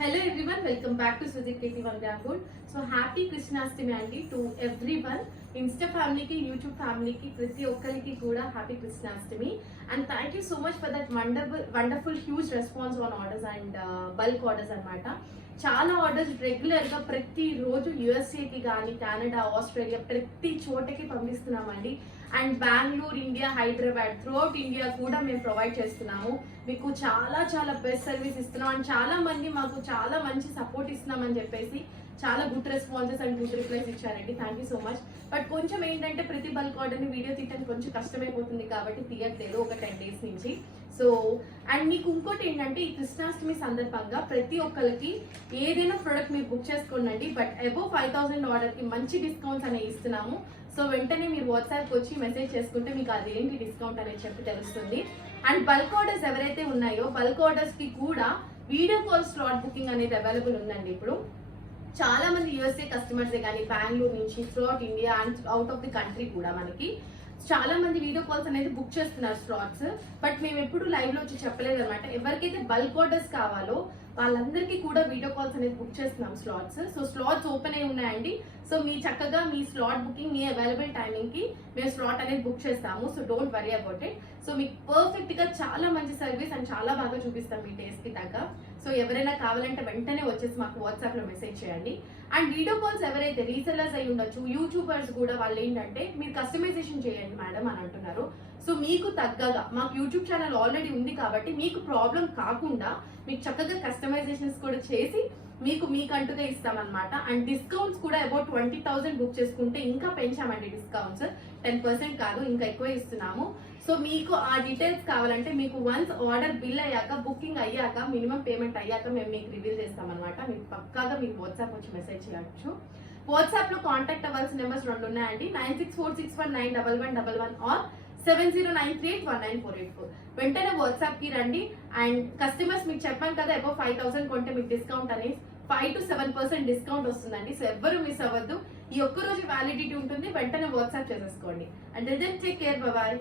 Hello everyone, welcome back to Sujit KT Vangrangul. So happy Krishnastami Andy to everyone. Insta family ki, YouTube family ki, ప్రతి ఒక్కరికి కూడా happy Krishnastami. And thank you so much for that wonderful huge response on orders and bulk orders అన్నమాట. చాలా orders regular గా ప్రతి రోజు USA కి కానీ కెనడా ఆస్ట్రేలియా ప్రతి చోటకి పంపిస్తున్నామండి. And Bengaluru India Hyderabad throughout India కూడా మేము ప్రొవైడ్ చేస్తున్నాము. మీకు చాలా చాలా బెస్ట్ సర్వీస్ ఇస్తున్నాం అండ్ చాలా మంది మాకు చాలా మంచి సపోర్ట్ ఇస్తున్నామని చెప్పేసి చాలా good responses and good replies ఇచ్చారండి. Thank you so much. But కొంచెం ఏంటంటే ప్రతి బల్క్ ఆర్డర్ని వీడియో తీయడానికి కొంచెం కష్టమైపోతుంది కాబట్టి తీయట్లేదు ఒక 10 days నుంచి. సో అండ్ మీకు ఇంకోటి ఏంటంటే ఈ కృష్ణాష్టమి సందర్భంగా ప్రతి ఒక్కరికి ఏదైనా ప్రోడక్ట్ మీరు బుక్ చేసుకోండి. బట్ అబోవ్ 5,000 ఆర్డర్కి మంచి డిస్కౌంట్స్ అనేవి ఇస్తున్నాము. సో వెంటనే మీరు వాట్సాప్కి వచ్చి మెసేజ్ చేసుకుంటే మీకు అదేంటి డిస్కౌంట్ అనేది చెప్పి తెలుస్తుంది. అండ్ బల్క్ ఆర్డర్స్ ఎవరైతే ఉన్నాయో బల్క్ ఆర్డర్స్కి కూడా వీడియో కాల్ స్లాట్ బుకింగ్ అనేది అవైలబుల్ ఉందండి. ఇప్పుడు చాలా మంది యూఎస్ఏ కస్టమర్సే కానీ బెంగళూరు నుంచి throughout India and out of the country కూడా మనకి చాలా మంది వీడియో కాల్స్ అనేది బుక్ చేస్తున్నారు స్లాట్స్. బట్ మేము ఎప్పుడు లైవ్ లో వచ్చి చెప్పలేదు అనమాట. ఎవరికైతే బల్క్ ఆర్డర్స్ కావాలో వాళ్ళందరికీ కూడా వీడియో కాల్స్ అనేది బుక్ చేస్తున్నాం స్లాట్స్. సో స్లాట్స్ ఓపెన్ అయి ఉన్నాయండి. సో మీ చక్కగా మీ స్లాట్ బుకింగ్ మీ అవైలబుల్ టైమింగ్ కి మేము స్లాట్ అనేది బుక్ చేస్తాము. So don't worry about it. So మీకు పర్ఫెక్ట్ గా చాలా మంచి సర్వీస్ అండ్ చాలా బాగా చూపిస్తాం మీ టేస్ట్ కి తగ్గ. సో ఎవరైనా కావాలంటే వెంటనే వచ్చేసి మాకు వాట్సాప్ లో మెసేజ్ చేయండి. అండ్ వీడియో కాల్స్ ఎవరైతే రీసెల్లర్స్ అయి ఉండొచ్చు యూట్యూబర్స్ కూడా వాళ్ళు ఏంటంటే మీరు కస్టమైజేషన్ చేయండి మేడం అని అంటున్నారు. సో మీకు తగ్గగా మాకు యూట్యూబ్ ఛానల్ ఆల్రెడీ ఉంది కాబట్టి మీకు ప్రాబ్లం కాకుండా మీకు చక్కగా కస్టమైజేషన్స్ కూడా చేసి మీకంటుగా ఇస్తామన్నమాట. అండ్ డిస్కౌంట్స్ కూడా అబౌట్ 20,000 బుక్ చేసుకుంటే ఇంకా పెంచామండి డిస్కౌంట్స్. 10% కాదు ఇంకా ఎక్కువ ఇస్తున్నాము. సో మీకు ఆ డీటెయిల్స్ కావాలంటే మీకు వన్స్ ఆర్డర్ బిల్ అయ్యాక బుకింగ్ అయ్యాక మినిమం పేమెంట్ అయ్యాక మేము మీకు రివీల్ చేస్తామన్నమాట. మీకు పక్కాగా మీకు వాట్సాప్ వచ్చి మెసేజ్ చేయవచ్చు. వాట్సాప్ లో కాంటాక్ట్ అవ్వాల్సిన నెంబర్స్ 2 ఉన్నాయండి. 9646191111 ఆర్ 7093819484. వెంటనే వాట్సాప్ కి రండి. అండ్ కస్టమర్స్ మీకు చెప్పాను కదా అబౌవ్ 5,000 కొంటే మీకు డిస్కౌంట్ అనేది 5 to 7% డిస్కౌంట్ వస్తుందండి. సో ఎవ్వరు మిస్ అవ్వద్దు. ఈ ఒక్క రోజు వ్యాలిడిటీ ఉంటుంది. వెంటనే వాట్సాప్ చేసేసుకోండి. And then take care. Bye.